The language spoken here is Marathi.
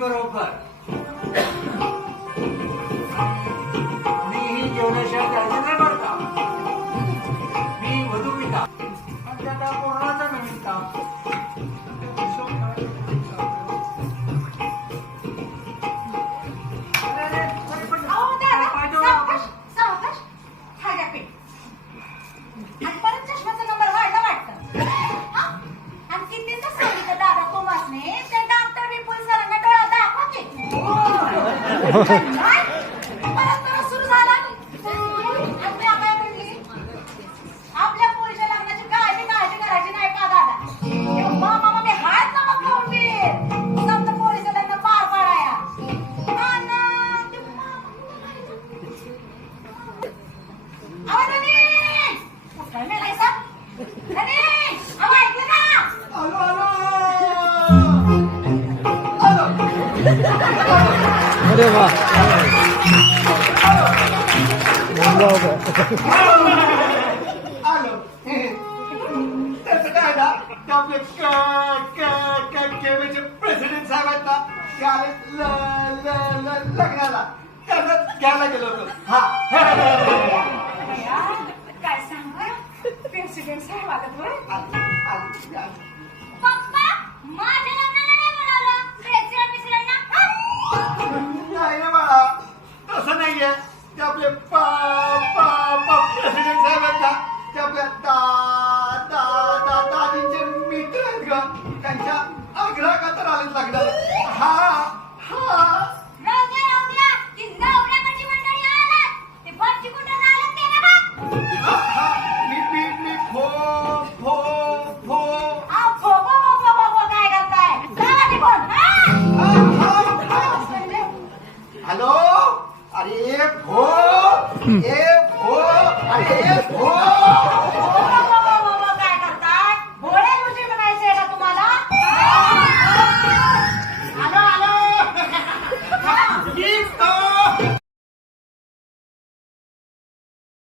बरोबर मी ही जेवणाशिवाय जायचं नाही बरं का. मी वधू पिता आणि त्यात कोरोनाचा नवीन काम सुरू झाला. आपल्या पोरीच्या लग्नाची काळजी करायची नाही का दादा. मामा मी हात ना मग घेऊन घे समजा पोरीचं लग्न पार पाडाया. अरे वाह आलो त्याचं काय ना ते आपले केवीचे प्रेसिडेंट साहेब आहेत ना त्या लग्नाला त्यांना घ्यायला गेलो होतो. हा काय सांगा प्रेसिडेंट साहेब आलं नाही रे बाळा तसं नाहीये. ते आपले प्रेसिडेंट साहेब आहेत ना ते आपल्या दादींचे मित्र आहेत ग. त्यांच्या आग्रहाखातर आले लग्नाला. हा हा हॅलो अरे भो ए भो अरे भो